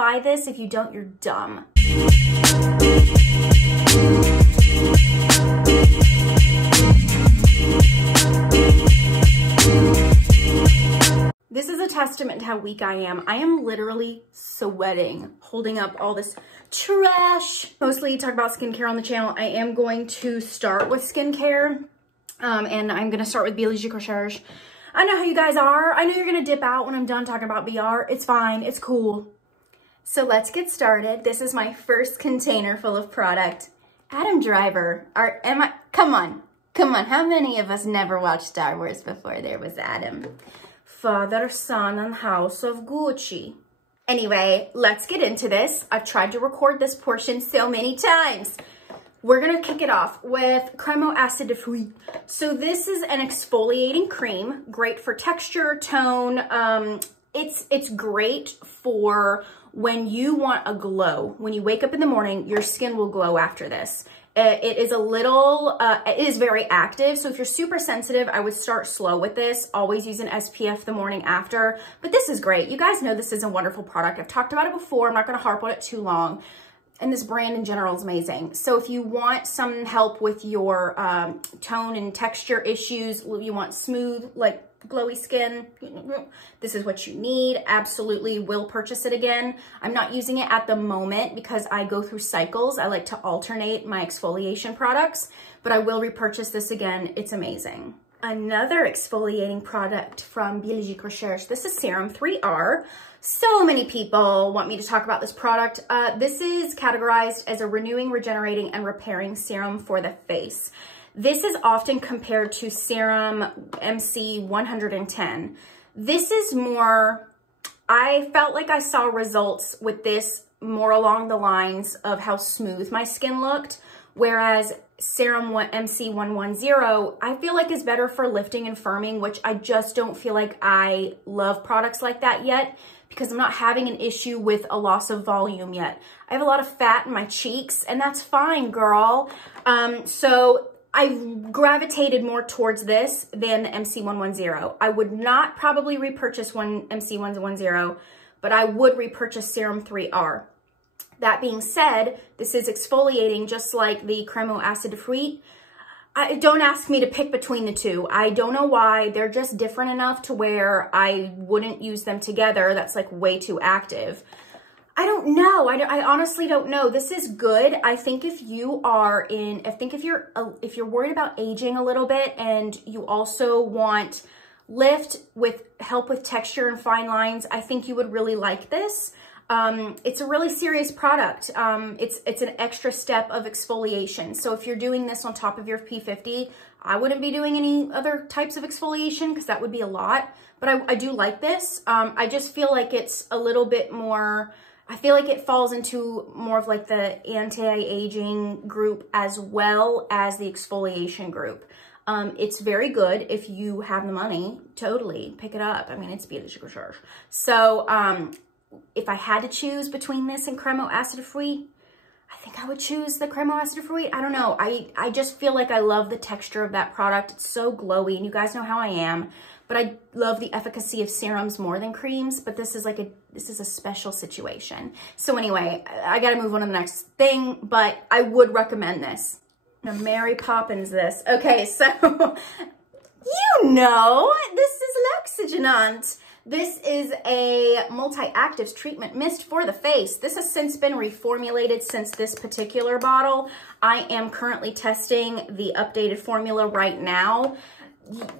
Buy this. If you don't, you're dumb. This is a testament to how weak I am. I am literally sweating, holding up all this trash. Mostly talk about skincare on the channel. I am going to start with skincare, and I'm gonna start with Biologique Recherche. I know how you guys are. I know you're gonna dip out when I'm done talking about BR. It's fine, it's cool. So let's get started. This is my first container full of product. Adam Driver, come on. How many of us never watched Star Wars before there was Adam? Father, Son, and House of Gucci. Anyway, let's get into this. I've tried to record this portion so many times. We're gonna kick it off with Chromo Acid de Fruit. So this is an exfoliating cream, great for texture, tone. It's great for when you want a glow. When you wake up in the morning, your skin will glow after this. It is very active. So if you're super sensitive, I would start slow with this. Always use an SPF the morning after, but this is great. You guys know this is a wonderful product. I've talked about it before. I'm not going to harp on it too long. And this brand in general is amazing. So if you want some help with your tone and texture issues, you want smooth, like glowy skin, this is what you need. Absolutely will purchase it again. I'm not using it at the moment because I go through cycles. I like to alternate my exfoliation products, but I will repurchase this again. It's amazing. Another exfoliating product from Biologique Recherche. This is Serum 3R. So many people want me to talk about this product. This is categorized as a renewing, regenerating, and repairing serum for the face. This is often compared to Serum MC 110. This is more, I felt like I saw results with this more along the lines of how smooth my skin looked, whereas Serum MC 110, I feel like is better for lifting and firming, which I just don't feel like I love products like that yet because I'm not having an issue with a loss of volume yet. I have a lot of fat in my cheeks and that's fine, girl. So I gravitated more towards this than the MC 110. I would not probably repurchase MC 110, but I would repurchase Serum 3R. That being said, this is exfoliating just like the Chromo Acid de Fruit. Don't ask me to pick between the two. I don't know why. They're just different enough to where I wouldn't use them together. That's like way too active. I don't know. I honestly don't know. This is good. I think if you are in, if you're worried about aging a little bit and you also want lift with help with texture and fine lines, I think you would really like this. It's a really serious product. It's an extra step of exfoliation. So if you're doing this on top of your P50, I wouldn't be doing any other types of exfoliation because that would be a lot. But I do like this. I just feel like it's a little bit more, I feel like it falls into more of like the anti-aging group as well as the exfoliation group. It's very good if you have the money, totally pick it up. I mean, it's Biologique Recherche. So, if I had to choose between this and Chromo Acid de Fruit, I think I would choose the Chromo Acid de Fruit. I don't know. I just feel like I love the texture of that product. It's so glowy, and you guys know how I am. But I love the efficacy of serums more than creams, but this is a special situation. So anyway, I gotta move on to the next thing, but I would recommend this. Now, Mary Poppins this. Okay, so, you know, this is L'Oxygenant. This is a multi-actives treatment mist for the face. This has since been reformulated since this particular bottle. I am currently testing the updated formula right now.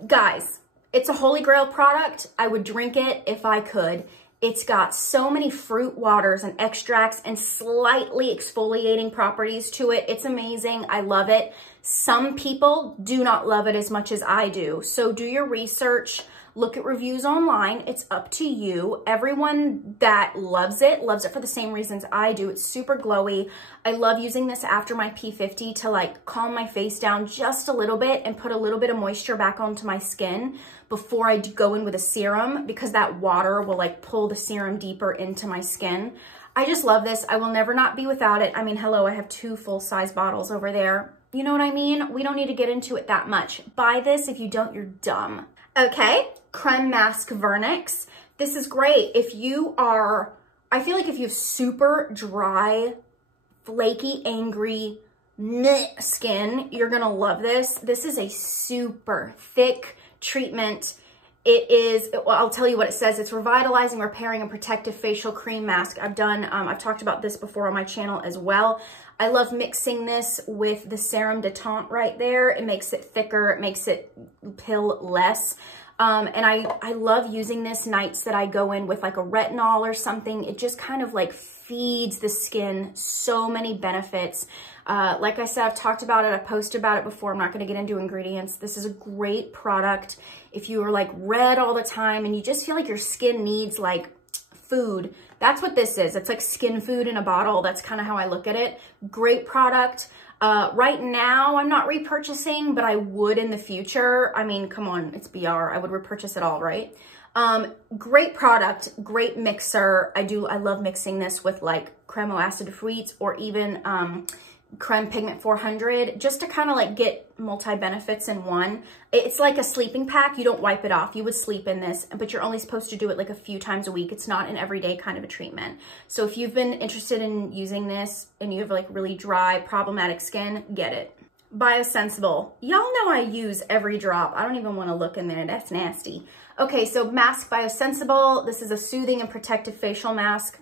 Guys, it's a holy grail product. I would drink it if I could. It's got so many fruit waters and extracts and slightly exfoliating properties to it. It's amazing. I love it. Some people do not love it as much as I do. So do your research. Look at reviews online. It's up to you. Everyone that loves it for the same reasons I do. It's super glowy. I love using this after my P50 to like calm my face down just a little bit and put a little bit of moisture back onto my skin before I go in with a serum, because that water will like pull the serum deeper into my skin. I just love this. I will never not be without it. I mean, hello, I have 2 full-size bottles over there. You know what I mean? We don't need to get into it that much. Buy this. If you don't, you're dumb. Okay, Creme Mask Vernix. This is great if you are I feel like if you have super dry, flaky, angry skin, you're gonna love this. This is a super thick treatment. It is, well, I'll tell you what it says. It's revitalizing, repairing, and protective facial cream mask. I've talked about this before on my channel as well. I love mixing this with the Serum Détente right there. It makes it thicker, it makes it pill less. And I love using this nights that I go in with like a retinol or something. It just kind of like feeds the skin so many benefits. Like I said, I've talked about it, I've posted about it before. I'm not gonna get into ingredients. This is a great product. If you are like red all the time and you just feel like your skin needs like food, that's what this is. It's like skin food in a bottle. That's kind of how I look at it. Great product. Right now, I'm not repurchasing, but I would in the future. I mean, come on, it's BR. I would repurchase it all, right? Great product, great mixer. I love mixing this with like Chromo Acid Fruits or even Creme Pigment 400, just to kind of like get multi-benefits in one. It's like a sleeping pack. You don't wipe it off. You would sleep in this, but you're only supposed to do it like a few times a week. It's not an everyday kind of a treatment. So if you've been interested in using this and you have like really dry, problematic skin, get it. Biosensible. Y'all know I use every drop. I don't even want to look in there. That's nasty. Okay, so mask Biosensible. This is a soothing and protective facial mask.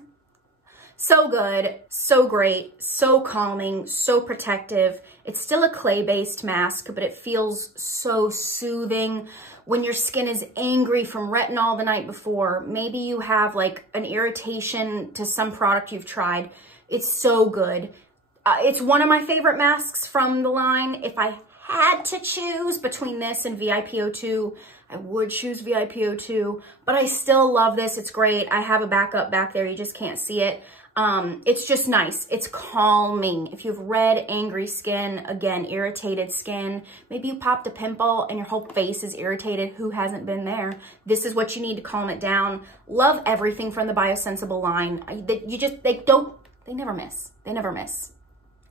So good, so great, so calming, so protective. It's still a clay-based mask, but it feels so soothing. When your skin is angry from retinol the night before, maybe you have like an irritation to some product you've tried. It's so good. It's one of my favorite masks from the line. If I had to choose between this and VIP02, I would choose VIP02, but I still love this. It's great. I have a backup back there. You just can't see it. It's just nice. It's calming. If you have red, angry skin, again, irritated skin, maybe you popped a pimple and your whole face is irritated. Who hasn't been there? This is what you need to calm it down. Love everything from the Biosensible line. They never miss. They never miss.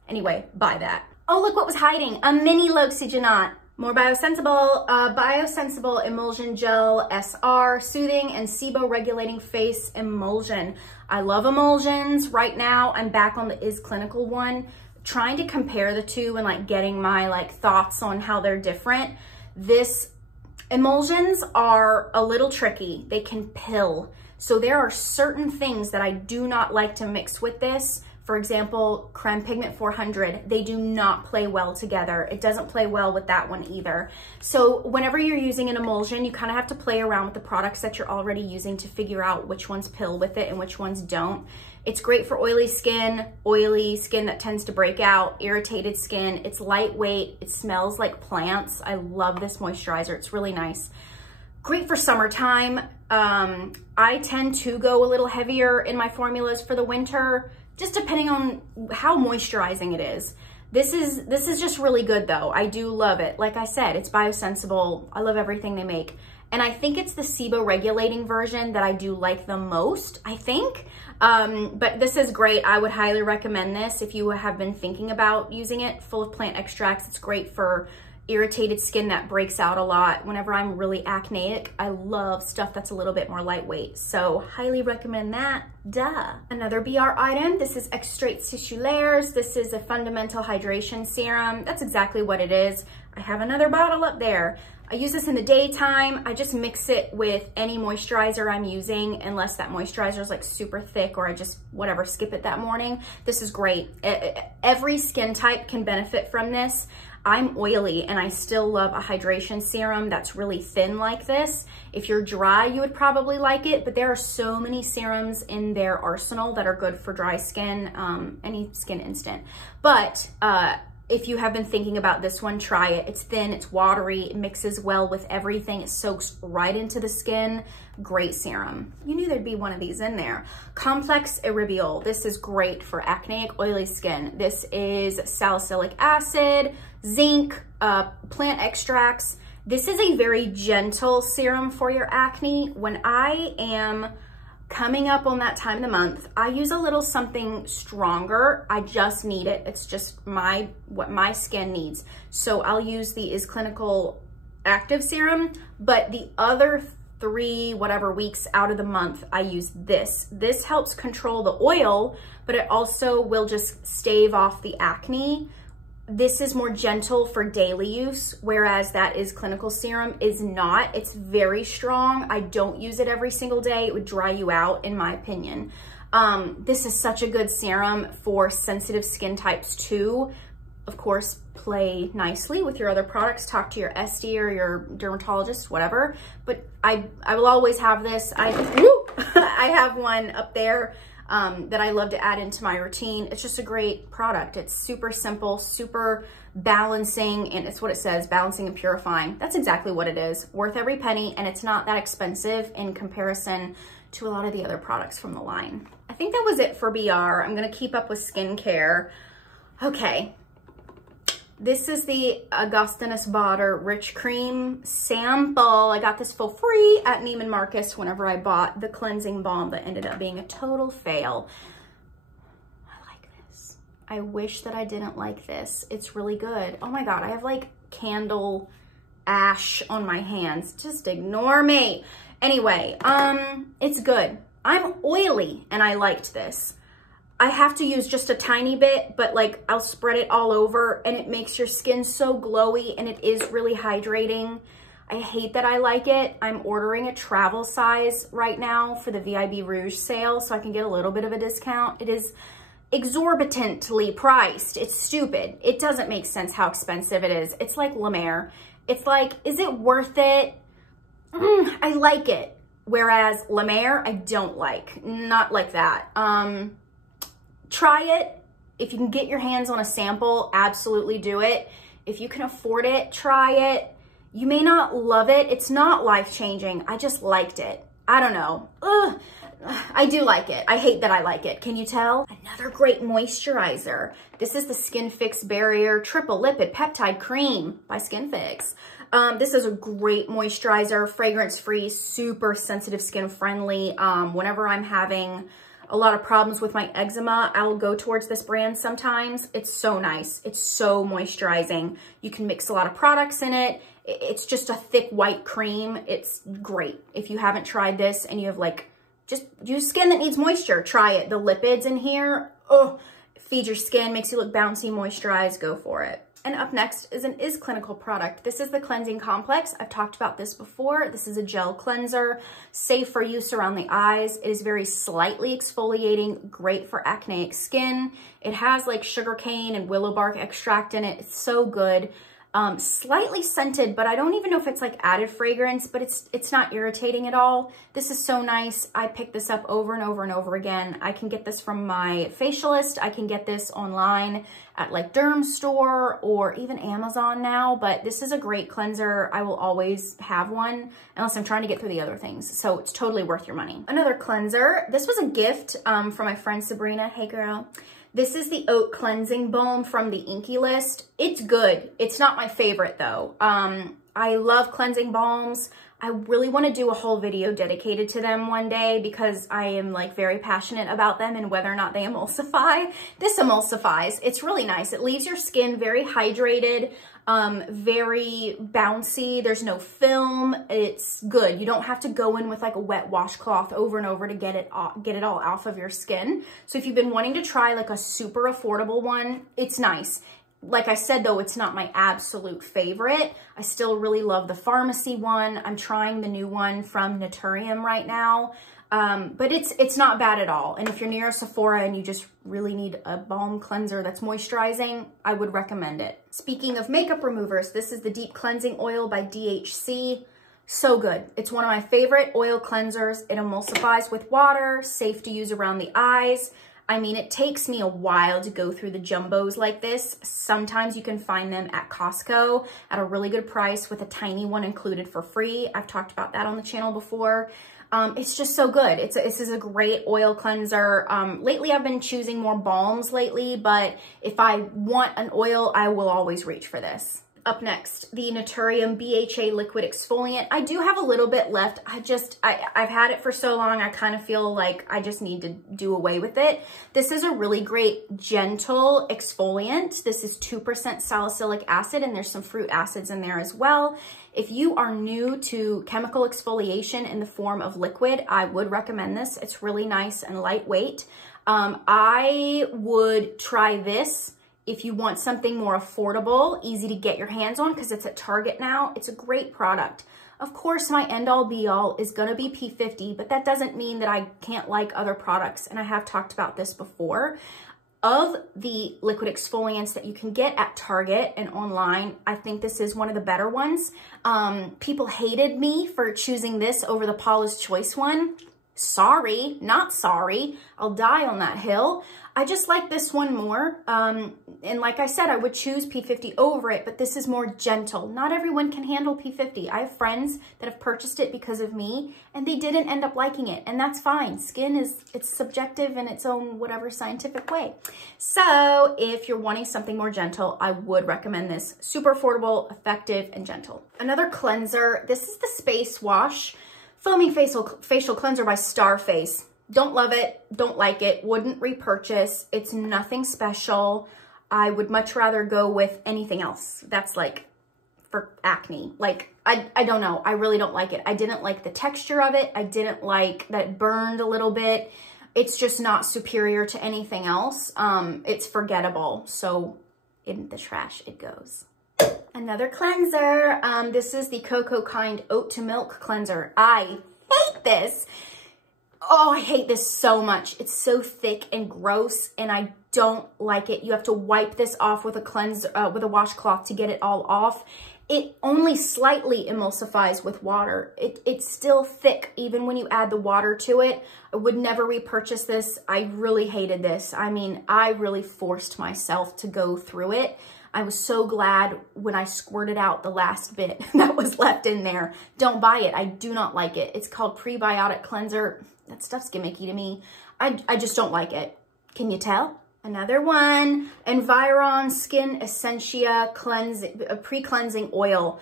Anyway, buy that. Oh, look what was hiding. A mini L'Oxygenat. More Biosensible, Biosensible Emulsion Gel SR, Soothing and SIBO Regulating Face Emulsion. I love emulsions. Right now, I'm back on the Is Clinical one, trying to compare the two and like getting my like thoughts on how they're different. This emulsions are a little tricky. They can pill. So there are certain things that I do not like to mix with this. For example, Creme Pigment 400, they do not play well together. It doesn't play well with that one either. So whenever you're using an emulsion, you kind of have to play around with the products that you're already using to figure out which ones pill with it and which ones don't. It's great for oily skin that tends to break out, irritated skin. It's lightweight, it smells like plants. I love this moisturizer, it's really nice. Great for summertime. I tend to go a little heavier in my formulas for the winter, just depending on how moisturizing it is. This is just really good though. I do love it. Like I said, it's biosensible. I love everything they make. And I think it's the SIBO regulating version that I do like the most, I think. But this is great. I would highly recommend this if you have been thinking about using it. Full of plant extracts. It's great for irritated skin that breaks out a lot. Whenever I'm really acneic, I love stuff that's a little bit more lightweight. So highly recommend that, duh. Another BR item, this is Extrait Tissue Layers. This is a fundamental hydration serum. That's exactly what it is. I have another bottle up there. I use this in the daytime. I just mix it with any moisturizer I'm using, unless that moisturizer is like super thick or I just, whatever, skip it that morning. This is great. Every skin type can benefit from this. I'm oily and I still love a hydration serum that's really thin like this. If you're dry, you would probably like it, but there are so many serums in their arsenal that are good for dry skin, any skin instant. But if you have been thinking about this one, try it. It's thin, it's watery, it mixes well with everything. It soaks right into the skin. Great serum. You knew there'd be one of these in there. Complex Oribe. This is great for acneic, oily skin. This is salicylic acid, zinc, plant extracts. This is a very gentle serum for your acne. When I am coming up on that time of the month, I use a little something stronger. I just need it. It's just what my skin needs. So I'll use the Is Clinical Active Serum, but the other 3 whatever weeks out of the month, I use this. This helps control the oil, but it also will just stave off the acne. This is more gentle for daily use, whereas that is clinical serum is not. It's very strong. I don't use it every single day. It would dry you out, in my opinion. This is such a good serum for sensitive skin types too. Of course, play nicely with your other products. Talk to your Estee or your dermatologist, whatever. But I will always have this. I have one up there that I love to add into my routine. It's just a great product. It's super simple, super balancing, and it's what it says, balancing and purifying. That's exactly what it is. Worth every penny, and it's not that expensive in comparison to a lot of the other products from the line. I think that was it for BR. I'm gonna keep up with skincare. Okay. This is the Augustinus Bader Rich Cream sample. I got this for free at Neiman Marcus whenever I bought the cleansing balm that ended up being a total fail. I like this. I wish that I didn't like this. It's really good. Oh my God, I have like candle ash on my hands. Just ignore me. Anyway, it's good. I'm oily and I liked this. I have to use just a tiny bit, but like I'll spread it all over and it makes your skin so glowy and it is really hydrating. I hate that I like it. I'm ordering a travel size right now for the VIB Rouge sale so I can get a little bit of a discount. It is exorbitantly priced. It's stupid. It doesn't make sense how expensive it is. It's like La Mer. It's like, is it worth it? I like it. Whereas La Mer, I don't like. Not like that. Try it. If you can get your hands on a sample, absolutely do it. If you can afford it, try it. You may not love it. It's not life-changing. I just liked it. I don't know. Ugh. I do like it. I hate that I like it. Can you tell? Another great moisturizer. This is the Skin Fix Barrier Triple Lipid Peptide Cream by Skin Fix. This is a great moisturizer, fragrance-free, super sensitive skin friendly. Whenever I'm having a lot of problems with my eczema, I'll go towards this brand sometimes. It's so nice. It's so moisturizing. You can mix a lot of products in it. It's just a thick white cream. It's great. If you haven't tried this and you have like, just use skin that needs moisture, try it. The lipids in here, oh, feed your skin, makes you look bouncy, moisturized, go for it. And up next is an Is Clinical product. This is the Cleansing Complex. I've talked about this before. This is a gel cleanser, safe for use around the eyes. It is very slightly exfoliating, great for acneic skin. It has like sugarcane and willow bark extract in it. It's so good. Slightly scented, but I don't even know if it's like added fragrance, but it's not irritating at all. This is so nice. I pick this up over and over and over again. I can get this from my facialist. I can get this online at like Derm Store or even Amazon now, but this is a great cleanser. I will always have one unless I'm trying to get through the other things. So it's totally worth your money. Another cleanser. This was a gift from my friend Sabrina. Hey girl. This is the Oat Cleansing Bone from the Inky List. It's good. It's not my favorite though. I love cleansing balms. I really want to do a whole video dedicated to them one day because I am like very passionate about them and whether or not they emulsify. This emulsifies. It's really nice. It leaves your skin very hydrated, very bouncy. There's no film. It's good. You don't have to go in with like a wet washcloth over and over to get it all off of your skin. So if you've been wanting to try like a super affordable one, it's nice. Like I said, though, it's not my absolute favorite. I still really love the pharmacy one. I'm trying the new one from Naturium right now. But it's not bad at all. And if you're near a Sephora and you just really need a balm cleanser that's moisturizing, I would recommend it. Speaking of makeup removers, this is the Deep Cleansing Oil by DHC. So good. It's one of my favorite oil cleansers. It emulsifies with water, safe to use around the eyes. I mean, it takes me a while to go through the jumbos like this. Sometimes you can find them at Costco at a really good price with a tiny one included for free. I've talked about that on the channel before. It's just so good. This is a great oil cleanser. Lately, I've been choosing more balms lately, but if I want an oil, I will always reach for this. up next, the Naturium BHA Liquid Exfoliant. I do have a little bit left. I've had it for so long, I kind of feel like I just need to do away with it. This is a really great, gentle exfoliant. This is 2% salicylic acid, and there's some fruit acids in there as well. If you are new to chemical exfoliation in the form of liquid, I would recommend this. It's really nice and lightweight. I would try this if you want something more affordable, easy to get your hands on, because it's at Target now. It's a great product. Of course, my end-all be-all is gonna be P50, but that doesn't mean that I can't like other products, and I have talked about this before. Of the liquid exfoliants that you can get at Target and online, I think this is one of the better ones. People hated me for choosing this over the Paula's Choice one. Sorry, not sorry. I'll die on that hill. I just like this one more. And like I said, I would choose P50 over it, but this is more gentle. Not everyone can handle P50. I have friends that have purchased it because of me, and they didn't end up liking it, and that's fine. Skin it's subjective in its own whatever scientific way. So if you're wanting something more gentle, I would recommend this. Super affordable, effective, and gentle. Another cleanser, this is the Space Wash Foamy Facial Cleanser by Starface. Don't love it, don't like it, wouldn't repurchase. It's nothing special. I would much rather go with anything else that's like for acne. Like, I don't know, I really don't like it. I didn't like the texture of it. I didn't like that it burned a little bit. It's just not superior to anything else. It's forgettable, so in the trash it goes. Another cleanser, this is the Cocoa Kind Oat to Milk Cleanser. I hate this. Oh, I hate this so much. It's so thick and gross, and I don't like it. You have to wipe this off with a cleanser, with a washcloth to get it all off. It only slightly emulsifies with water. It's still thick even when you add the water to it. I would never repurchase this. I really hated this. I mean, I really forced myself to go through it. I was so glad when I squirted out the last bit that was left in there. Don't buy it. I do not like it. It's called Prebiotic Cleanser. That stuff's gimmicky to me. I just don't like it. Can you tell? Another one, Environ Skin Essentia Pre-Cleansing Oil.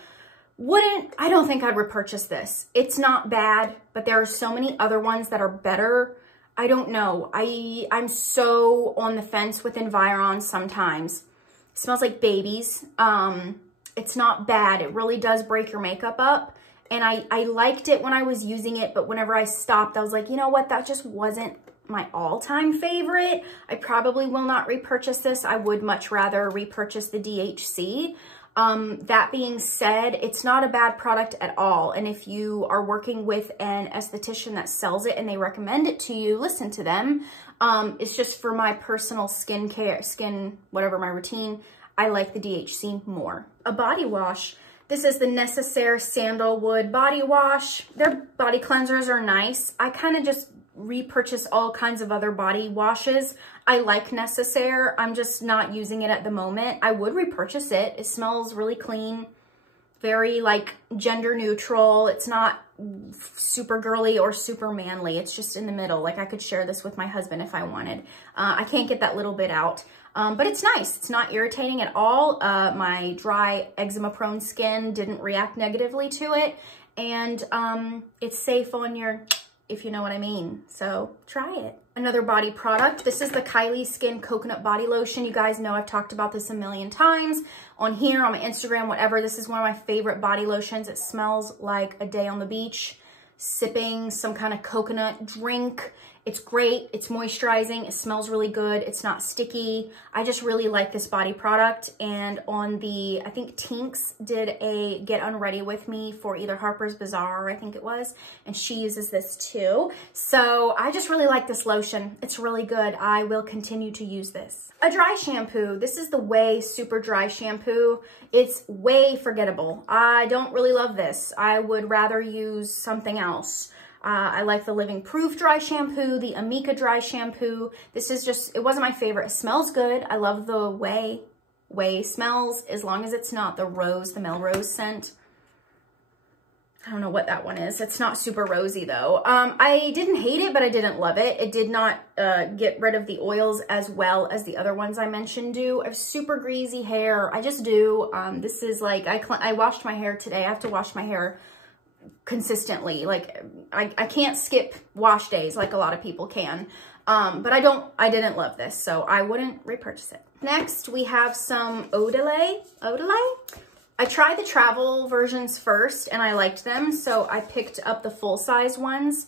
I don't think I'd repurchase this. It's not bad, but there are so many other ones that are better. I don't know. I'm so on the fence with Environ sometimes. It smells like babies. It's not bad. It really does break your makeup up. And I liked it when I was using it, but whenever I stopped, I was like, you know what? That just wasn't my all-time favorite. I probably will not repurchase this. I would much rather repurchase the DHC. That being said, it's not a bad product at all. And if you are working with an esthetician that sells it and they recommend it to you, listen to them. It's just for my personal whatever my routine, I like the DHC more. A body wash. This is the Necessaire Sandalwood body wash. Their body cleansers are nice. I kind of just repurchase all kinds of other body washes. I like Necessaire. I'm just not using it at the moment. I would repurchase it. It smells really clean, very like gender neutral. It's not super girly or super manly. It's just in the middle. Like I could share this with my husband if I wanted. I can't get that little bit out. But it's nice. It's not irritating at all. My dry eczema prone skin didn't react negatively to it. And it's safe on your, if you know what I mean. So try it. Another body product. This is the Kylie Skin Coconut Body Lotion. You guys know I've talked about this a million times on here, on my Instagram, whatever. This is one of my favorite body lotions. It smells like a day on the beach, sipping some kind of coconut drink. It's great. It's moisturizing. It smells really good. It's not sticky. I just really like this body product. And on the, I think Tinks did a Get Unready With Me for either Harper's Bazaar, I think it was, and she uses this too. So I just really like this lotion. It's really good. I will continue to use this. A dry shampoo. This is the Way Super Dry Shampoo. It's way forgettable. I don't really love this. I would rather use something else. I like the Living Proof dry shampoo, the Amika dry shampoo. This is just, it wasn't my favorite. It smells good. I love the way smells, as long as it's not the Melrose scent. I don't know what that one is. It's not super rosy though. I didn't hate it, but I didn't love it. It did not get rid of the oils as well as the other ones I mentioned do. I have super greasy hair. I just do. This is like, I washed my hair today. I have to wash my hair consistently. Like I can't skip wash days like a lot of people can. But I didn't love this, so I wouldn't repurchase it. Next, we have some Odelay. I tried the travel versions first and I liked them, so I picked up the full-size ones.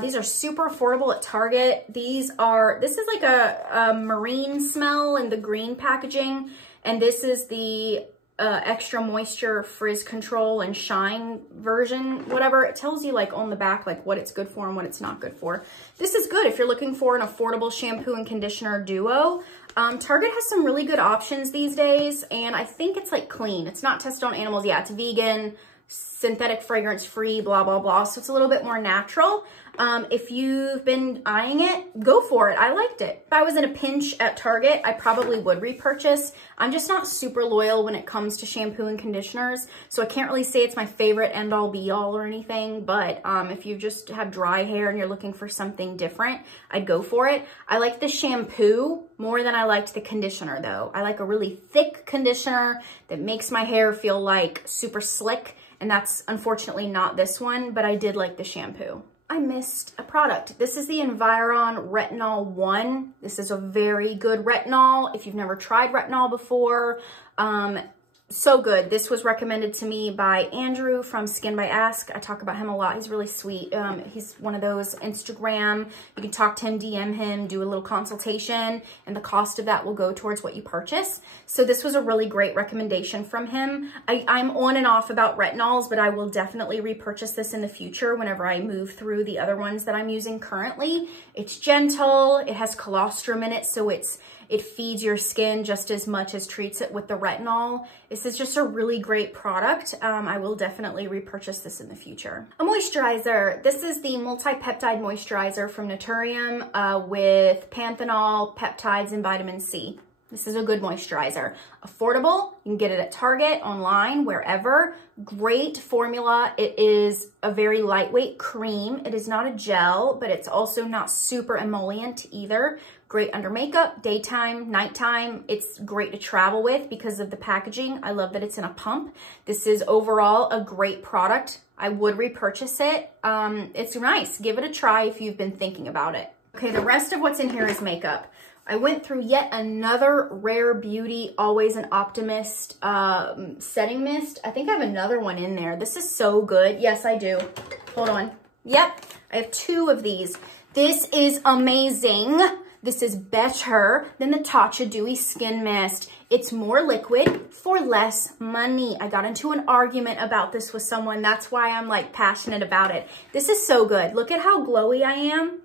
These are super affordable at Target. This is like a marine smell in the green packaging, and this is the extra moisture frizz control and shine version, whatever. It tells you like on the back like what it's good for and what it's not good for. This is good if you're looking for an affordable shampoo and conditioner duo. Target has some really good options these days, and I think it's like clean. It's not tested on animals. Yeah, it's vegan, synthetic fragrance free, blah, blah, blah. So it's a little bit more natural. If you've been eyeing it, go for it. I liked it. If I was in a pinch at Target, I probably would repurchase. I'm just not super loyal when it comes to shampoo and conditioners, so I can't really say it's my favorite end all be all or anything, but if you just have dry hair and you're looking for something different, I'd go for it. I like the shampoo more than I liked the conditioner though. I like a really thick conditioner that makes my hair feel like super slick, and that's unfortunately not this one, but I did like the shampoo. I missed a product. This is the Environ Retinol One. This is a very good retinol. If you've never tried retinol before, so good. This was recommended to me by Andrew from Skin by Ask. I talk about him a lot. He's really sweet. He's one of those Instagram. You can talk to him, DM him, do a little consultation, and the cost of that will go towards what you purchase. So this was a really great recommendation from him. I'm on and off about retinols, but I will definitely repurchase this in the future whenever I move through the other ones that I'm using currently. It's gentle. It has colostrum in it, so it feeds your skin just as much as treats it with the retinol. This is just a really great product. I will definitely repurchase this in the future. A moisturizer. This is the multi-peptide moisturizer from Naturium with panthenol, peptides, and vitamin C. This is a good moisturizer. Affordable. You can get it at Target, online, wherever. Great formula. It is a very lightweight cream. It is not a gel, but it's also not super emollient either. Great under makeup, daytime, nighttime. It's great to travel with because of the packaging. I love that it's in a pump. This is overall a great product. I would repurchase it. It's nice. Give it a try if you've been thinking about it. Okay, the rest of what's in here is makeup. I went through yet another Rare Beauty Always an Optimist setting mist. I think I have another one in there. This is so good. Yes, I do. Hold on. Yep, I have two of these. This is amazing. This is better than the Tatcha Dewy Skin Mist. It's more liquid for less money. I got into an argument about this with someone. That's why I'm like passionate about it. This is so good. Look at how glowy I am.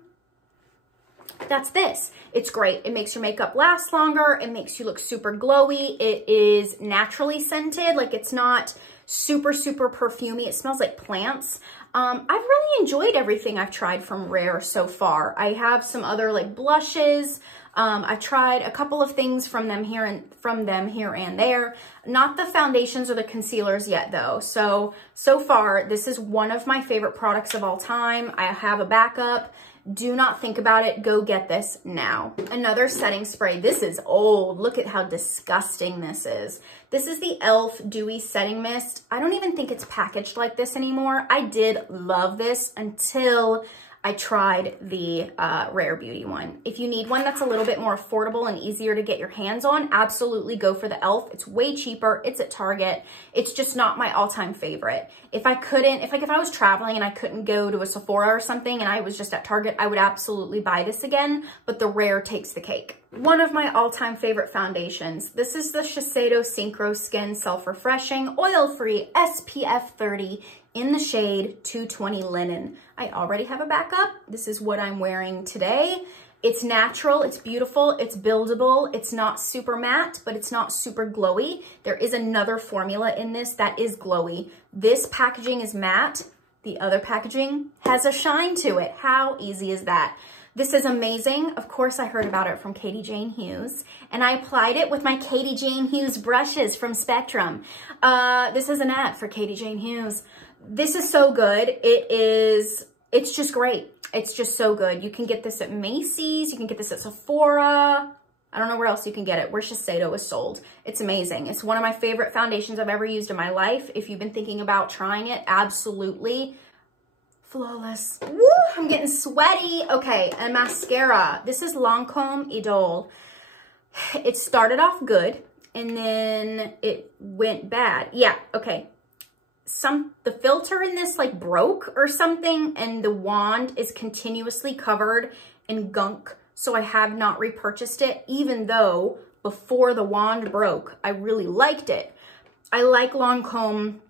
That's this. It's great. It makes your makeup last longer. It makes you look super glowy. It is naturally scented. Like it's not super, super perfumey. It smells like plants. I've really enjoyed everything I've tried from Rare so far. I have some other like blushes. I've tried a couple of things from them here and there. Not the foundations or the concealers yet though. So far, this is one of my favorite products of all time. I have a backup. Do not think about it. Go get this now. Another setting spray. This is old. Look at how disgusting this is. This is the e.l.f. Dewy Setting Mist. I don't even think it's packaged like this anymore. I did love this until I tried the Rare Beauty one. If you need one that's a little bit more affordable and easier to get your hands on, absolutely go for the e.l.f. It's way cheaper. It's at Target. It's just not my all-time favorite. If I was traveling and I couldn't go to a Sephora or something and I was just at Target, I would absolutely buy this again, but the Rare takes the cake. One of my all-time favorite foundations. This is the Shiseido Synchro Skin Self-Refreshing Oil-Free SPF 30 in the shade 220 Linen. I already have a backup. This is what I'm wearing today. It's natural, it's beautiful, it's buildable, it's not super matte, but it's not super glowy. There is another formula in this that is glowy. This packaging is matte. The other packaging has a shine to it. How easy is that? This is amazing. Of course, I heard about it from Katie Jane Hughes, and I applied it with my Katie Jane Hughes brushes from Spectrum. This is an ad for Katie Jane Hughes. This is so good. It's just great. It's just so good. You can get this at Macy's. You can get this at Sephora. I don't know where else you can get it. Where Shiseido is sold. It's amazing. It's one of my favorite foundations I've ever used in my life. If you've been thinking about trying it, absolutely flawless. Woo, I'm getting sweaty. Okay, and mascara. This is Lancome Idole. It started off good and then it went bad. Yeah, okay. The filter in this like broke or something, and the wand is continuously covered in gunk. So I have not repurchased it, even though before the wand broke, I really liked it. I like Lancome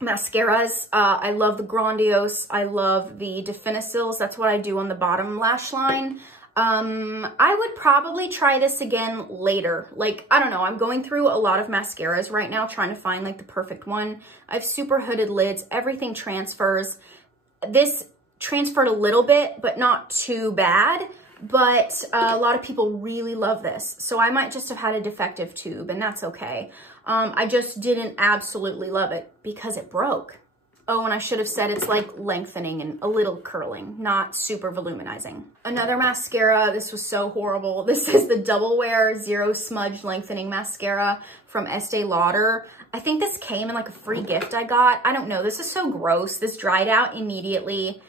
mascaras. I love the Grandiose. I love the Definicils. That's what I do on the bottom lash line. I would probably try this again later. Like, I don't know. I'm going through a lot of mascaras right now, trying to find like the perfect one. I have super hooded lids. Everything transfers. This transferred a little bit, but not too bad. But a lot of people really love this. So I might just have had a defective tube, and that's okay. I just didn't absolutely love it because it broke. Oh, and I should have said it's like lengthening and a little curling, not super voluminizing. Another mascara, this was so horrible. This is the Double Wear Zero Smudge Lengthening Mascara from Estee Lauder. I think this came in like a free gift I got. I don't know, this is so gross. This dried out immediately.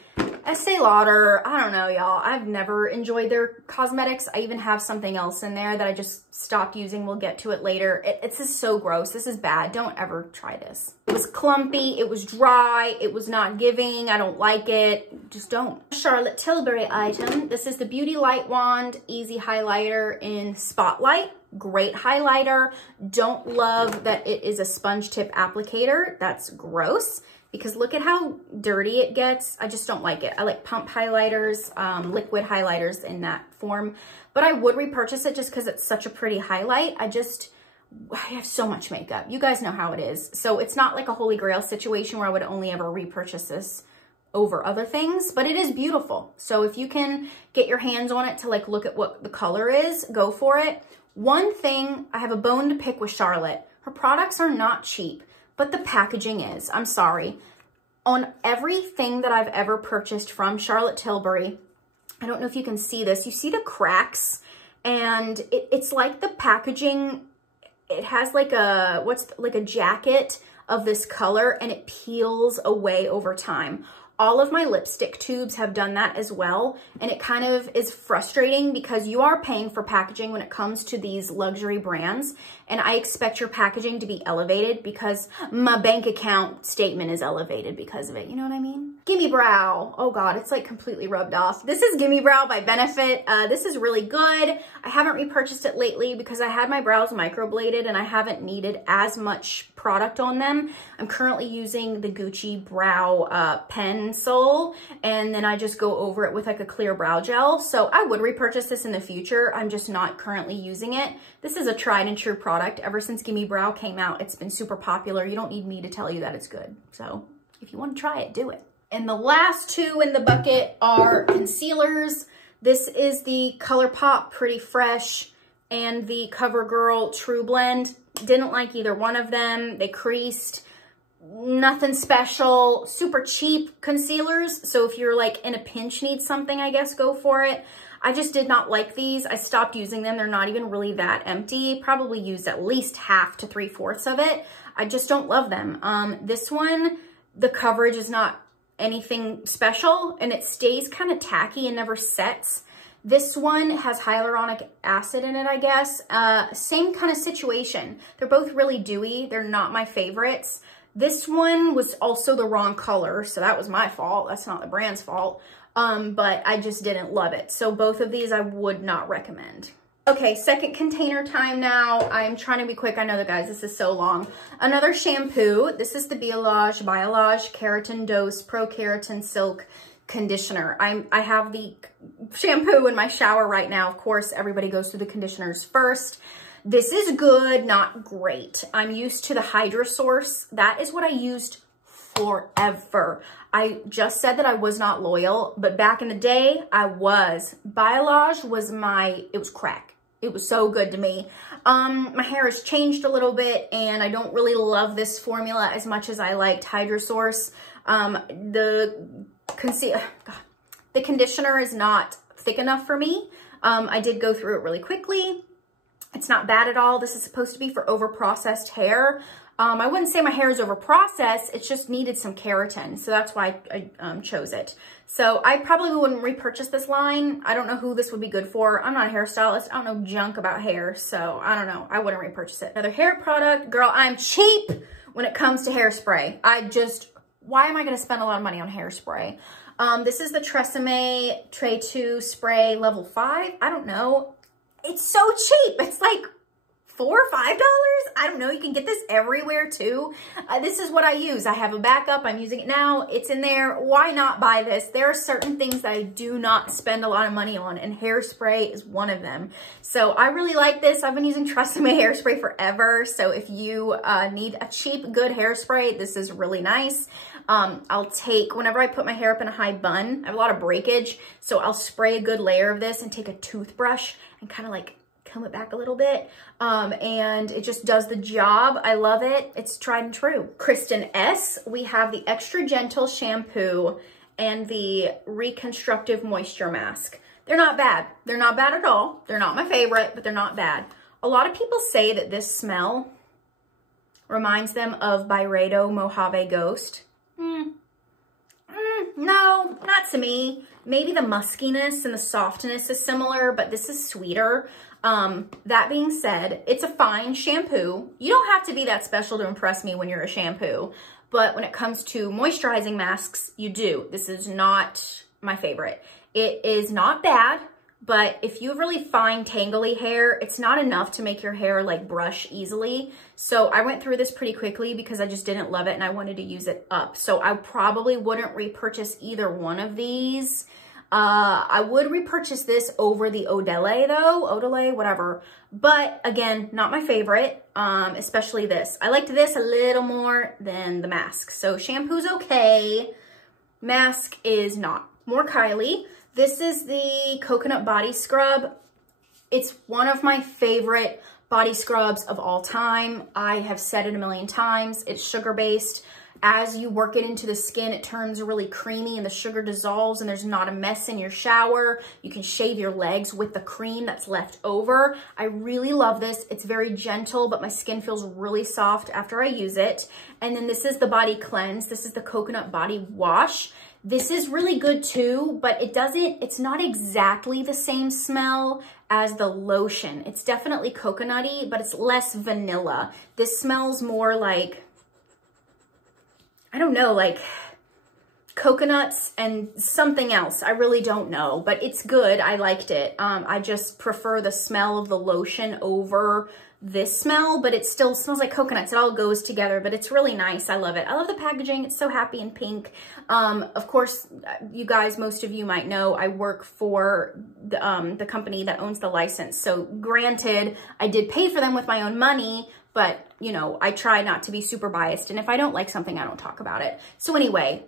Estee Lauder, I don't know, y'all. I've never enjoyed their cosmetics. I even have something else in there that I just stopped using. We'll get to it later. It's just so gross. This is bad. Don't ever try this. It was clumpy. It was dry. It was not giving. I don't like it. Just don't. Charlotte Tilbury item. This is the Beauty Light Wand Easy Highlighter in Spotlight. Great highlighter. Don't love that it is a sponge tip applicator. That's gross. Because look at how dirty it gets. I just don't like it. I like pump highlighters, liquid highlighters in that form. But I would repurchase it just because it's such a pretty highlight. I have so much makeup. You guys know how it is. So it's not like a holy grail situation where I would only ever repurchase this over other things. But it is beautiful. So if you can get your hands on it to like look at what the color is, go for it. One thing, I have a bone to pick with Charlotte. Her products are not cheap. But the packaging is. I'm sorry. On everything that I've ever purchased from Charlotte Tilbury, I don't know if you can see this. You see the cracks, and it's like the packaging, it has like a, like a jacket of this color, and it peels away over time. All of my lipstick tubes have done that as well, and it kind of is frustrating because you are paying for packaging when it comes to these luxury brands, and I expect your packaging to be elevated because my bank account statement is elevated because of it. You know what I mean? Gimme Brow. Oh God, it's like completely rubbed off. This is Gimme Brow by Benefit. This is really good. I haven't repurchased it lately because I had my brows microbladed and I haven't needed as much product on them. I'm currently using the Gucci Brow pencil, and then I just go over it with like a clear brow gel. So I would repurchase this in the future. I'm just not currently using it. This is a tried and true product. Ever since Gimme Brow came out, it's been super popular. You don't need me to tell you that it's good. So if you want to try it, do it. And the last two in the bucket are concealers. This is the ColourPop Pretty Fresh and the CoverGirl True Blend. Didn't like either one of them. They creased. Nothing special. Super cheap concealers. So if you're like in a pinch, need something, I guess go for it. I just did not like these. I stopped using them. They're not even really that empty. Probably used at least half to 3/4 of it. I just don't love them. This one, the coverage is not anything special, and it stays kind of tacky and never sets. This one has hyaluronic acid in it, I guess. Same kind of situation. They're both really dewy. They're not my favorites. This one was also the wrong color, so that was my fault. That's not the brand's fault. But I just didn't love it. So both of these I would not recommend. Okay, second container time now. I'm trying to be quick. I know that, guys, this is so long. Another shampoo. This is the Biologique Keratin Dose Pro Keratin Silk Conditioner. I have the shampoo in my shower right now. Of course, everybody goes through the conditioners first. This is good, not great. I'm used to the Hydra Source. That is what I used forever. I just said that I was not loyal, but back in the day, I was. Biologique was it was crack. It was so good to me. My hair has changed a little bit, and I don't really love this formula as much as I liked Hydra Source. The conditioner is not thick enough for me. I did go through it really quickly. It's not bad at all. This is supposed to be for over-processed hair. I wouldn't say my hair is over-processed. It just needed some keratin. So that's why I chose it. So I probably wouldn't repurchase this line. I don't know who this would be good for. I'm not a hairstylist. I don't know junk about hair. So I don't know. I wouldn't repurchase it. Another hair product. Girl, I'm cheap when it comes to hairspray. Why am I going to spend a lot of money on hairspray? This is the Tresemme Tray 2 Spray Level 5. I don't know. It's so cheap. It's like $4 or $5. I don't know. You can get this everywhere too. This is what I use. I have a backup. I'm using it now. It's in there. Why not buy this? There are certain things that I do not spend a lot of money on, and hairspray is one of them. So I really like this. I've been using Tresemme hairspray forever. So if you need a cheap, good hairspray, this is really nice. Whenever I put my hair up in a high bun, I have a lot of breakage. So I'll spray a good layer of this and take a toothbrush and kind of like comb it back a little bit. And it just does the job. I love it. It's tried and true. Kristen S. We have the Extra Gentle Shampoo and the Reconstructive Moisture Mask. They're not bad. They're not bad at all. They're not my favorite, but they're not bad. A lot of people say that this smell reminds them of Byredo Mojave Ghost. No, not to me. Maybe the muskiness and the softness is similar, but this is sweeter. That being said, it's a fine shampoo. You don't have to be that special to impress me when you're a shampoo, but when it comes to moisturizing masks, you do. This is not my favorite. It is not bad, but if you have really fine tangly hair, it's not enough to make your hair like brush easily. So I went through this pretty quickly because I just didn't love it and I wanted to use it up. So I probably wouldn't repurchase either one of these. I would repurchase this over the Odele though, Odele, whatever. But again, not my favorite, especially this. I liked this a little more than the mask. So shampoo's okay, mask is not. More Kylie. This is the Coconut Body Scrub. It's one of my favorite body scrubs of all time. I have said it a million times. It's sugar-based. As you work it into the skin, it turns really creamy and the sugar dissolves and there's not a mess in your shower. You can shave your legs with the cream that's left over. I really love this. It's very gentle, but my skin feels really soft after I use it. And then this is the Body Cleanse. This is the Coconut Body Wash. This is really good too, but it's not exactly the same smell as the lotion. It's definitely coconutty, but it's less vanilla. This smells more like, I don't know, like coconuts and something else. I really don't know, but it's good. I liked it. I just prefer the smell of the lotion over this smell, but it still smells like coconuts. It all goes together, but it's really nice. I love it. I love the packaging. It's so happy and pink. Of course, you guys, most of you might know, I work for the company that owns the license. So granted, I did pay for them with my own money, but you know, I try not to be super biased. And if I don't like something, I don't talk about it. So anyway,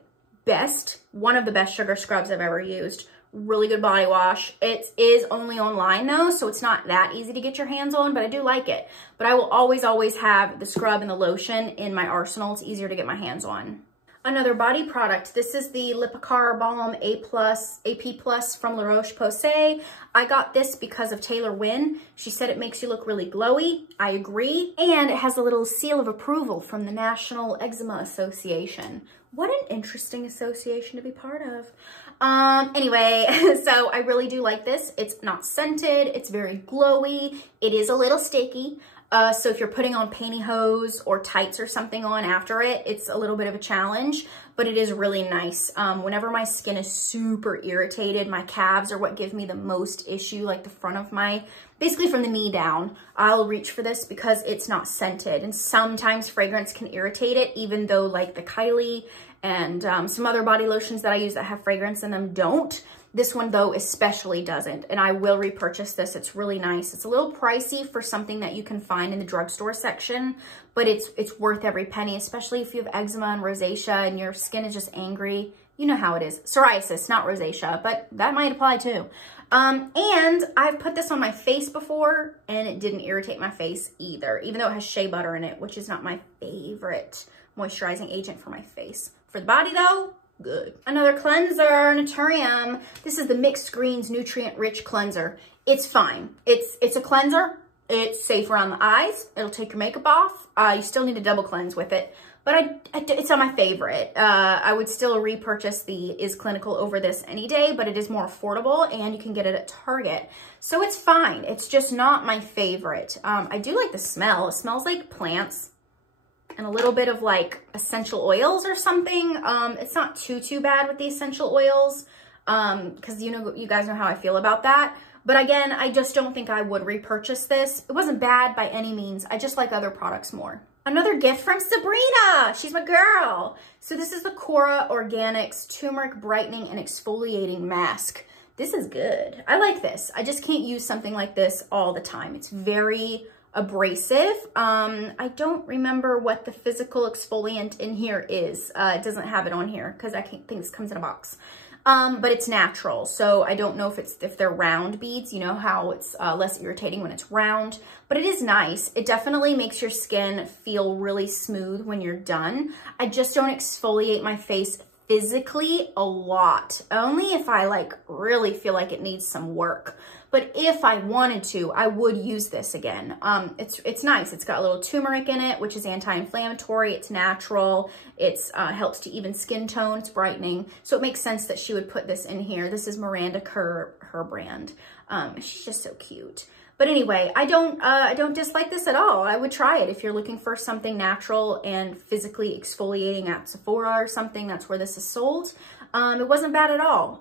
one of the best sugar scrubs I've ever used. Really good body wash. It is only online though, so it's not that easy to get your hands on, but I do like it. But I will always have the scrub and the lotion in my arsenal. It's easier to get my hands on. Another body product. This is the Lipicar Balm AP+ from La Roche-Posay. I got this because of Taylor Wynn. She said it makes you look really glowy. I agree. And it has a little seal of approval from the National Eczema Association. What an interesting association to be part of. Anyway, so I really do like this. It's not scented. It's very glowy. It is a little sticky. So if you're putting on pantyhose or tights or something on after it, it's a little bit of a challenge, but it is really nice. Whenever my skin is super irritated, my calves are what give me the most issue, like the front of basically from the knee down, I'll reach for this because it's not scented. And sometimes fragrance can irritate it, even though like the Kylie and some other body lotions that I use that have fragrance in them don't. This one though especially doesn't, and I will repurchase this. It's really nice. It's a little pricey for something that you can find in the drugstore section, but it's worth every penny, especially if you have eczema and rosacea and your skin is just angry. You know how it is. Psoriasis, not rosacea, but that might apply too. And I've put this on my face before and it didn't irritate my face either, even though it has shea butter in it, which is not my favorite moisturizing agent for my face. For the body though, good. Another cleanser, Naturium. This is the Mixed Greens Nutrient Rich Cleanser. It's fine. It's a cleanser. It's safe around the eyes. It'll take your makeup off. You still need to double cleanse with it. But it's not my favorite. I would still repurchase the Is Clinical over this any day, but it is more affordable and you can get it at Target. So it's fine. It's just not my favorite. I do like the smell. It smells like plants and a little bit of like essential oils or something. It's not too bad with the essential oils because you guys know how I feel about that. But again, I just don't think I would repurchase this. It wasn't bad by any means. I just like other products more. Another gift from Sabrina. She's my girl. So this is the Cora Organics Turmeric Brightening and Exfoliating Mask. This is good. I like this. I just can't use something like this all the time. It's very abrasive. I don't remember what the physical exfoliant in here is. It doesn't have it on here because I think this comes in a box. But it's natural, so I don't know if they're round beads, you know how it's less irritating when it's round, but it is nice. It definitely makes your skin feel really smooth when you're done. I just don't exfoliate my face physically a lot, only if I like really feel like it needs some work. But if I wanted to, I would use this again. It's nice. It's got a little turmeric in it, which is anti-inflammatory. It's natural. It's helps to even skin tone. It's brightening. So it makes sense that she would put this in here. This is Miranda Kerr, her brand. She's just so cute. But anyway, I don't dislike this at all. I would try it if you're looking for something natural and physically exfoliating at Sephora or something. That's where this is sold. It wasn't bad at all.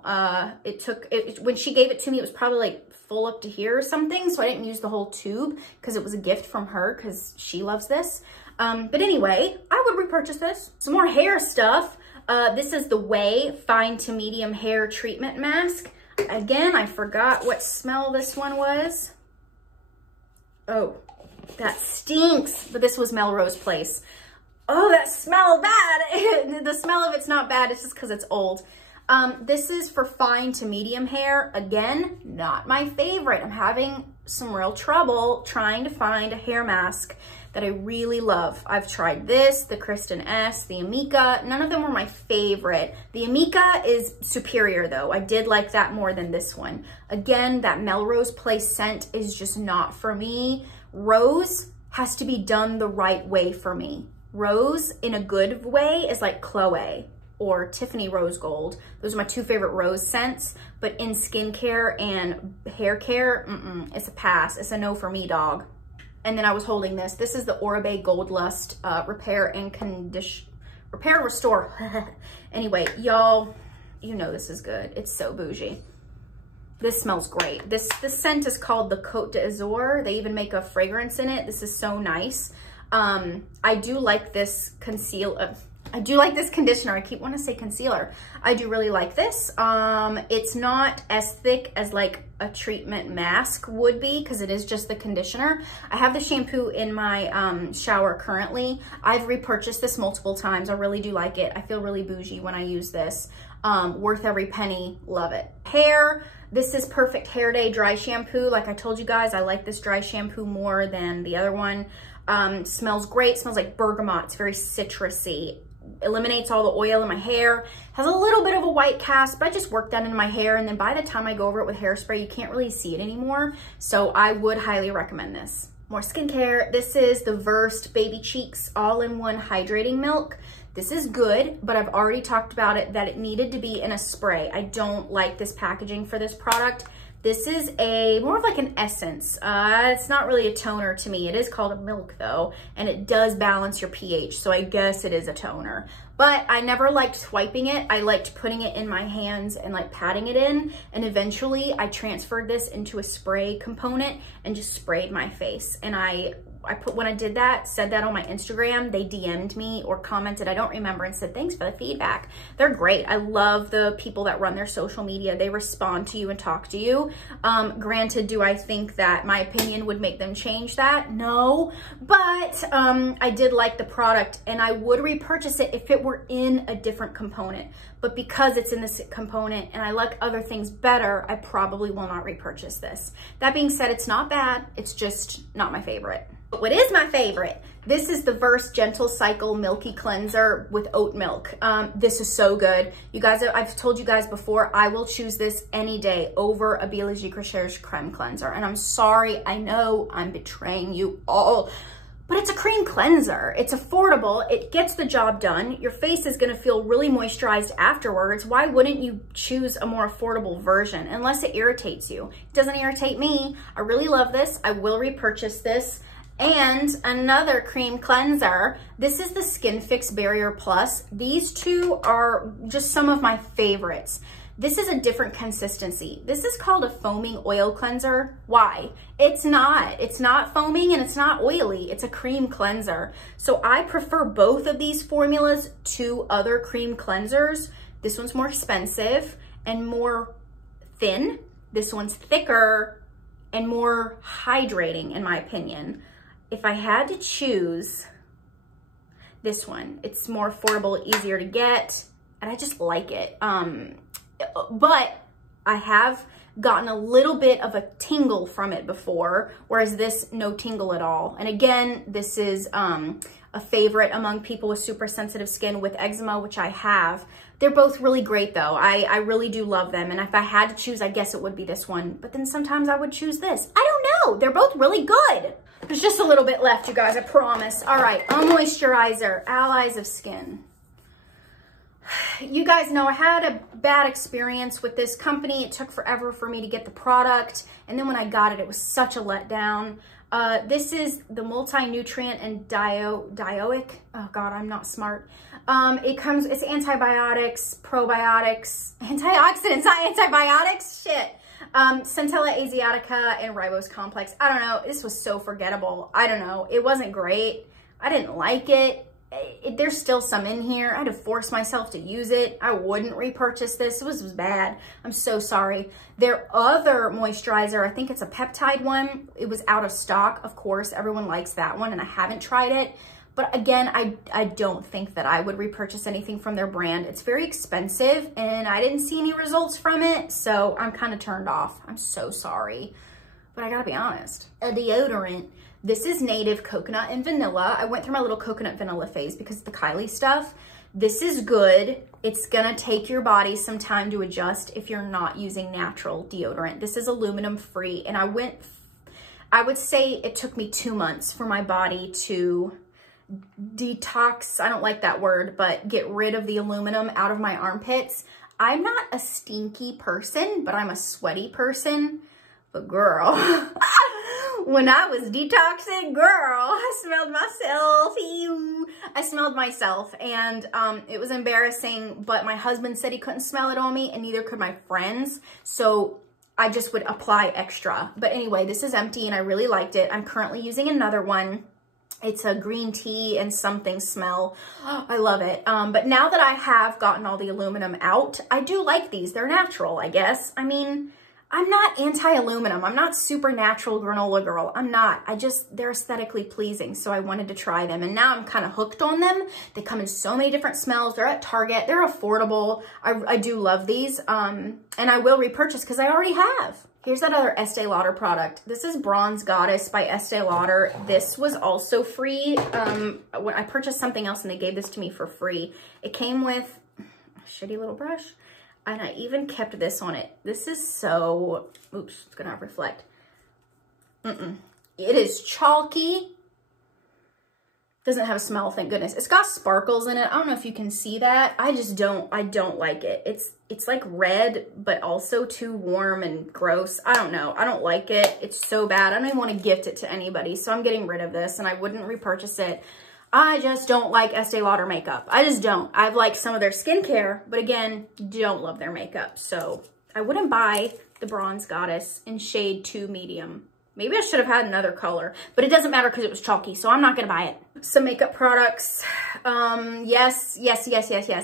When she gave it to me, it was probably like full up to here or something. So I didn't use the whole tube because it was a gift from her because she loves this. But anyway, I would repurchase this. Some more hair stuff. This is the Way Fine to Medium Hair Treatment Mask. Again, I forgot what smell this one was. Oh, that stinks. But this was Melrose Place. Oh, that smelled bad. The smell of it's not bad. It's just because it's old. This is for fine to medium hair. Again, not my favorite. I'm having some real trouble trying to find a hair mask that I really love. I've tried this, the Kristen S, the Amika. None of them were my favorite. The Amika is superior though. I did like that more than this one. Again, that Melrose Place scent is just not for me. Rose has to be done the right way for me. Rose in a good way is like Chloe or Tiffany Rose Gold. Those are my two favorite rose scents, but in skincare and hair care, it's a pass. It's a no for me, dog. And then I was holding this. This is the Oribe Gold Lust Repair and Restore. Anyway, y'all, you know this is good. It's so bougie. This smells great. This scent is called the Côte d'Azur. They even make a fragrance in it. This is so nice. I do like this I do like this conditioner. I keep wanting to say concealer. I do really like this. It's not as thick as like a treatment mask would be because it is just the conditioner. I have the shampoo in my shower currently. I've repurchased this multiple times. I really do like it. I feel really bougie when I use this. Worth every penny. Love it. Hair. This is Perfect Hair Day Dry Shampoo. Like I told you guys, I like this dry shampoo more than the other one. Smells great. Smells like bergamot. It's very citrusy. Eliminates all the oil in my hair. Has a little bit of a white cast, but I just work that into my hair. And then by the time I go over it with hairspray, you can't really see it anymore. So I would highly recommend this. More skincare. This is the Versed Baby Cheeks All-in-One Hydrating Milk. This is good, but I've already talked about it that it needed to be in a spray. I don't like this packaging for this product. This is more of like an essence. It's not really a toner to me. It is called a milk though, and it does balance your pH, so I guess it is a toner. But I never liked swiping it. I liked putting it in my hands and like patting it in, and eventually I transferred this into a spray component and just sprayed my face. And when I did that, said that on my Instagram, they DM'd me or commented, I don't remember, and said, thanks for the feedback. They're great. I love the people that run their social media. They respond to you and talk to you. Granted, do I think that my opinion would make them change that? No, but I did like the product and I would repurchase it if it were in a different component. But because it's in this component and I like other things better, I probably will not repurchase this. That being said, it's not bad. It's just not my favorite. But what is my favorite? This is the Verse Gentle Cycle Milky Cleanser with oat milk. This is so good. You guys, I've told you guys before, I will choose this any day over a Biologique Recherche Creme Cleanser. And I'm sorry, I know I'm betraying you all, but it's a cream cleanser. It's affordable. It gets the job done. Your face is gonna feel really moisturized afterwards. Why wouldn't you choose a more affordable version unless it irritates you? It doesn't irritate me. I really love this. I will repurchase this. And another cream cleanser. This is the Skin Fix Barrier Plus. These two are just some of my favorites. This is a different consistency. This is called a foaming oil cleanser. Why? It's not foaming and it's not oily. It's a cream cleanser. So I prefer both of these formulas to other cream cleansers. This one's more expensive and more thin. This one's thicker and more hydrating, in my opinion. If I had to choose this one, it's more affordable, easier to get, and I just like it. But I have gotten a little bit of a tingle from it before, whereas this, no tingle at all. And again, this is a favorite among people with super sensitive skin with eczema, which I have. They're both really great though. I really do love them. And if I had to choose, I guess it would be this one. But then sometimes I would choose this. I don't know. They're both really good. There's just a little bit left, you guys, I promise. All right, a moisturizer, Allies of Skin. You guys know I had a bad experience with this company. It took forever for me to get the product. And then when I got it, it was such a letdown. This is the multi-nutrient and dioic. Oh God, I'm not smart. It's antibiotics, probiotics, antioxidants, not antibiotics, shit. Centella asiatica and ribose complex. I don't know. This was so forgettable. I don't know. It wasn't great. I didn't like it. There's still some in here. I had to force myself to use it. I wouldn't repurchase this. It was bad. I'm so sorry. Their other moisturizer, I think it's a peptide one. It was out of stock. Of course, everyone likes that one and I haven't tried it. But again, I don't think that I would repurchase anything from their brand. It's very expensive and I didn't see any results from it. So I'm kind of turned off. I'm so sorry. But I gotta be honest. A deodorant. This is native coconut and vanilla. I went through my little coconut vanilla phase because of the Kylie stuff. This is good. It's gonna take your body some time to adjust if you're not using natural deodorant. This is aluminum free. And I would say it took me 2 months for my body to detox, I don't like that word, but get rid of the aluminum out of my armpits. I'm not a stinky person, but I'm a sweaty person. But girl, when I was detoxing, girl, I smelled myself. Ew. I smelled myself and it was embarrassing, but my husband said he couldn't smell it on me and neither could my friends. So I just would apply extra. But anyway, this is empty and I really liked it. I'm currently using another one. It's a green tea and something smell. Oh, I love it. But now that I have gotten all the aluminum out, I do like these. They're natural, I guess. I mean, I'm not anti-aluminum. I'm not super natural granola girl. I'm not. They're aesthetically pleasing. So I wanted to try them. And now I'm kind of hooked on them. They come in so many different smells. They're at Target. They're affordable. I do love these. And I will repurchase because I already have. Here's that other Estee Lauder product. This is Bronze Goddess by Estee Lauder. This was also free. When I purchased something else and they gave this to me for free. It came with a shitty little brush. And I even kept this on it. This is so, oops, it's gonna reflect. It is chalky. Doesn't have a smell, thank goodness. It's got sparkles in it. I don't know if you can see that. I don't like it. It's like red, but also too warm and gross. I don't know. I don't like it. It's so bad. I don't even want to gift it to anybody. So I'm getting rid of this and I wouldn't repurchase it. I just don't like Estee Lauder makeup. I just don't. I've liked some of their skincare, but again, don't love their makeup. So I wouldn't buy the Bronze Goddess in shade 2 medium. Maybe I should have had another color, but it doesn't matter because it was chalky, so I'm not going to buy it. Some makeup products. Yes.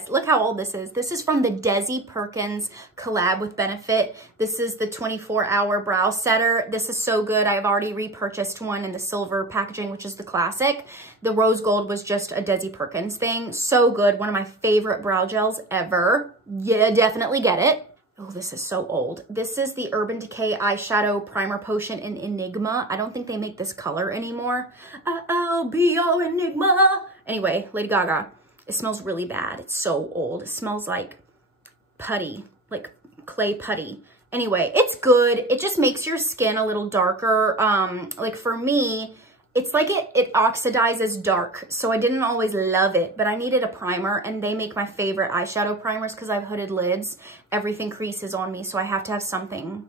Look how old this is. This is from the Desi Perkins collab with Benefit. This is the 24-hour brow setter. This is so good. I've already repurchased one in the silver packaging, which is the classic. The rose gold was just a Desi Perkins thing. So good. One of my favorite brow gels ever. Yeah, definitely get it. Oh, this is so old. This is the Urban Decay Eyeshadow Primer Potion in Enigma. I don't think they make this color anymore. I'll be your Enigma. Anyway, Lady Gaga. It smells really bad. It's so old. It smells like putty, like clay putty. Anyway, it's good. It just makes your skin a little darker. Like for me, it's like it oxidizes dark. So I didn't always love it, but I needed a primer, and they make my favorite eyeshadow primers because I have hooded lids. Everything creases on me, so I have to have something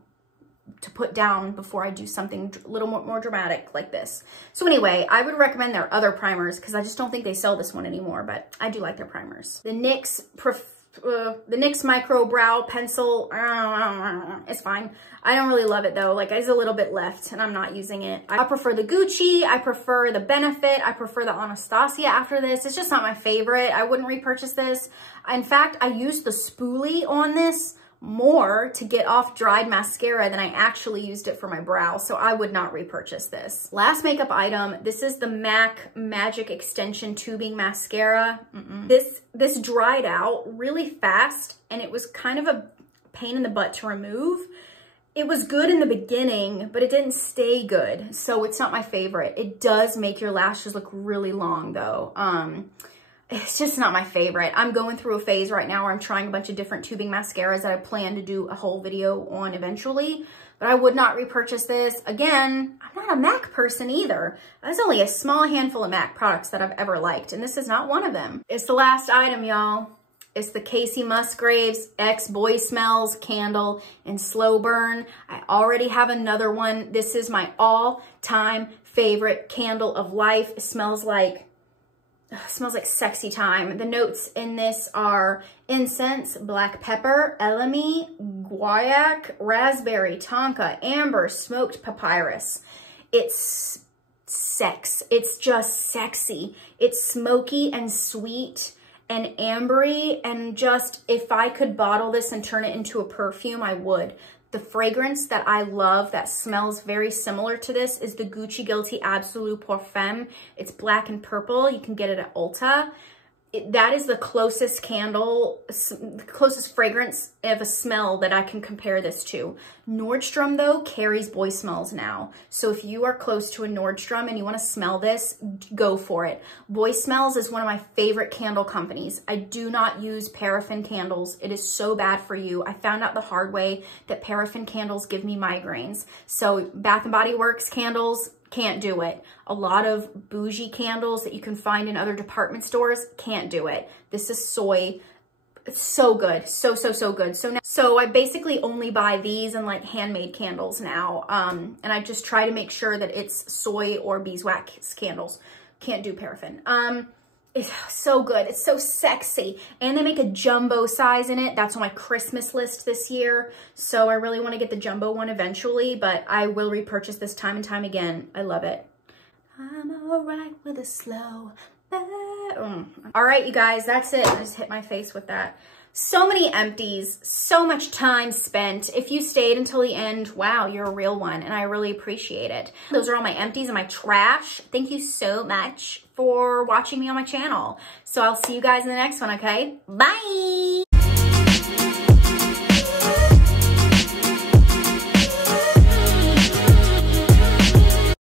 to put down before I do something a little more dramatic like this. So anyway, I would recommend their other primers because I just don't think they sell this one anymore, but I do like their primers. The NYX Micro Brow Pencil, it's fine. I don't really love it though. Like, there's a little bit left and I'm not using it. I prefer the Gucci, I prefer the Benefit, I prefer the Anastasia after this. It's just not my favorite. I wouldn't repurchase this. In fact, I used the spoolie on this more to get off dried mascara than I actually used it for my brow, so I would not repurchase this. Last makeup item, this is the MAC Magic Extension Tubing Mascara. This dried out really fast, and it was kind of a pain in the butt to remove. It was good in the beginning, but it didn't stay good, so it's not my favorite. It does make your lashes look really long though. It's just not my favorite. I'm going through a phase right now where I'm trying a bunch of different tubing mascaras that I plan to do a whole video on eventually, but I would not repurchase this. Again, I'm not a MAC person either. There's only a small handful of MAC products that I've ever liked, and this is not one of them. It's the last item, y'all. It's the Casey Musgraves X Boy Smells Candle in Slow Burn. I already have another one. This is my all-time favorite candle of life. It smells like sexy time. The notes in this are incense, black pepper, elemi, guaiac, raspberry, tonka, amber, smoked papyrus. It's sex. It's just sexy. It's smoky and sweet and ambery, and just, if I could bottle this and turn it into a perfume, I would. The fragrance that I love that smells very similar to this is the Gucci Guilty Absolute Parfum. It's black and purple. You can get it at Ulta. That is the closest candle, the closest fragrance of a smell that I can compare this to. Nordstrom, though, carries boy smells now. So if you are close to a Nordstrom and you want to smell this, go for it. Boy Smells is one of my favorite candle companies. I do not use paraffin candles. It is so bad for you. I found out the hard way that paraffin candles give me migraines. So Bath & Body Works candles, can't do it. A lot of bougie candles that you can find in other department stores, can't do it. This is soy. It's so good. So good. So I basically only buy these and like handmade candles now. And I just try to make sure that it's soy or beeswax candles. Can't do paraffin. It's so good. It's so sexy. And they make a jumbo size in it. That's on my Christmas list this year. So I really want to get the jumbo one eventually, but I will repurchase this time and time again. I love it. I'm all right with a slow burn. All right, you guys, that's it. I just hit my face with that. So many empties, so much time spent. If you stayed until the end, wow, you're a real one, and I really appreciate it. Those are all my empties and my trash. Thank you so much for watching me on my channel. So I'll see you guys in the next one, okay? Bye!